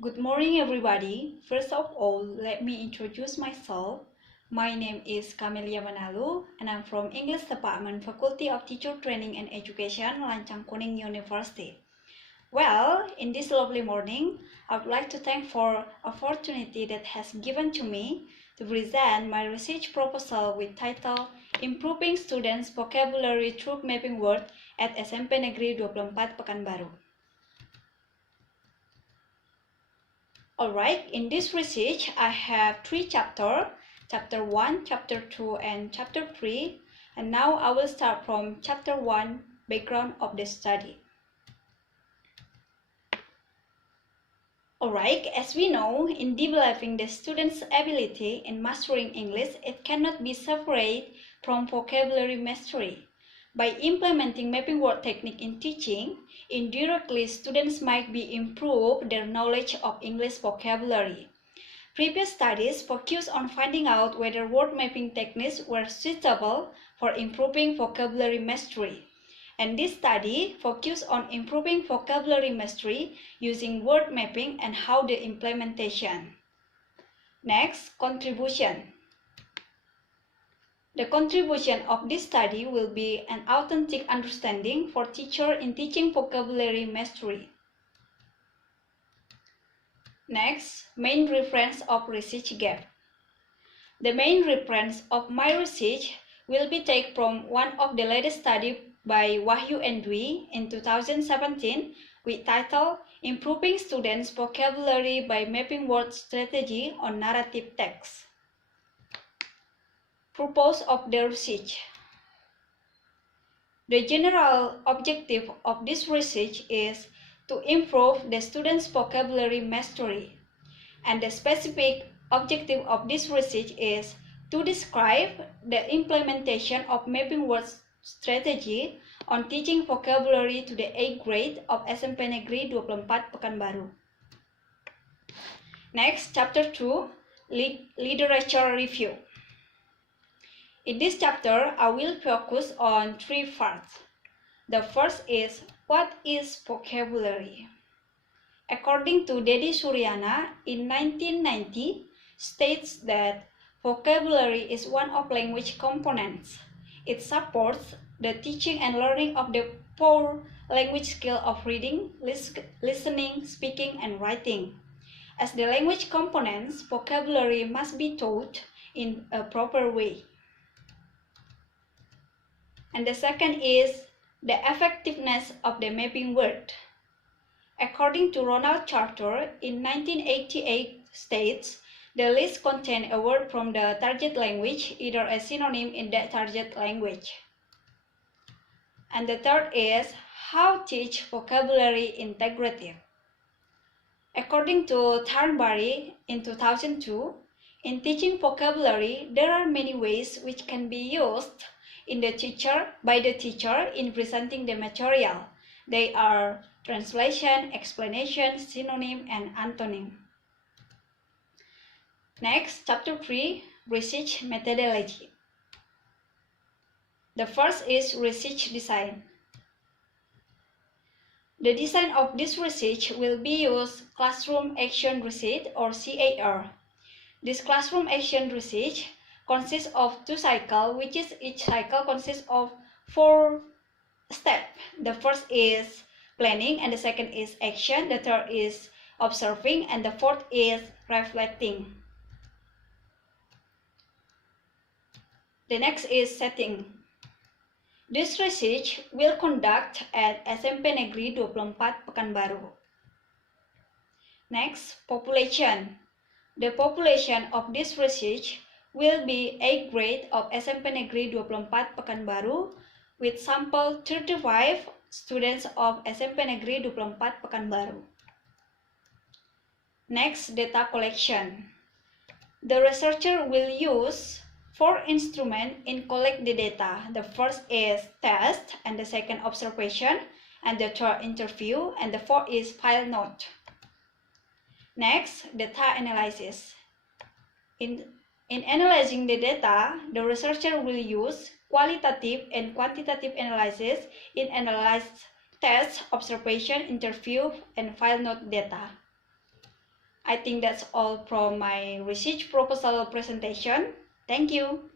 Good morning, everybody. First of all, let me introduce myself. My name is Camelia Manalu, and I'm from English Department, Faculty of Teacher Training and Education, Lancang Kuning University. Well, in this lovely morning, I would like to thank for opportunity that has given to me to present my research proposal with title Improving Students' Vocabulary Through Mapping Word at SMP Negeri 24 Pekanbaru. Alright, in this research, I have 3 chapters, Chapter 1, Chapter 2, and Chapter 3. And now I will start from Chapter 1, Background of the Study. Alright, as we know, in developing the student's ability in mastering English, it cannot be separated from vocabulary mastery. By implementing mapping word technique in teaching, indirectly students might be improve their knowledge of English vocabulary. Previous studies focused on finding out whether word mapping techniques were suitable for improving vocabulary mastery. And this study focused on improving vocabulary mastery using word mapping and how the implementation. Next, contribution. The contribution of this study will be an authentic understanding for teacher in teaching vocabulary mastery. Next, main reference of research gap. The main reference of my research will be taken from one of the latest study by Wahyu and Dwi in 2017 with title Improving Students' Vocabulary by Mapping Word Strategy on Narrative Text. Purpose of the research. The general objective of this research is to improve the student's vocabulary mastery, and the specific objective of this research is to describe the implementation of mapping word strategy on teaching vocabulary to the 8th grade of SMP Negeri 24 Pekanbaru. Next, Chapter 2, Literature Review. In this chapter, I will focus on 3 parts. The first is, what is vocabulary? According to Dedi Suryana, in 1990, states that vocabulary is one of language components. It supports the teaching and learning of the 4 language skills of reading, listening, speaking, and writing. As the language components, vocabulary must be taught in a proper way. And the second is the effectiveness of the mapping word. According to Ronald Charter, in 1988 states, the list contains a word from the target language, either a synonym in that target language. And the third is how teach vocabulary integrative. According to Thornberry in 2002, in teaching vocabulary, there are many ways which can be used by the teacher in presenting the material. They are translation, explanation, synonym, and antonym. Next, Chapter 3, Research Methodology. The first is research design. The design of this research will be used Classroom Action Research or CAR. This Classroom Action Research consists of 2 cycles, which is each cycle consists of 4 steps. The first is planning, and the second is action, the third is observing, and the fourth is reflecting. The next is setting. This research will conduct at SMP Negeri 24 Pekanbaru. Next, population. The population of this research will be 8th grade of SMP Negeri 24 Pekanbaru with sample 35 students of SMP Negeri 24 Pekanbaru. Next, data collection. The researcher will use 4 instruments in collect the data. The first is test, and the second observation, and the third interview, and the fourth is file note. Next, data analysis. In analyzing the data, the researcher will use qualitative and quantitative analysis in analyze test, observation, interview, and file note data. I think that's all from my research proposal presentation. Thank you.